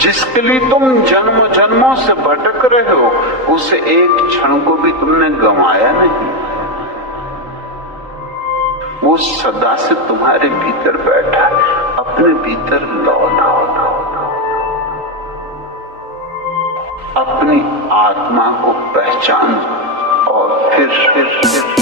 जिसके लिए तुम जन्मों जन्मों से भटक रहे हो, उसे एक क्षण को भी तुमने गंवाया नहीं। वो सदा से तुम्हारे भीतर बैठा है। अपने भीतर लौटाओ, अपनी आत्मा को पहचान और फिर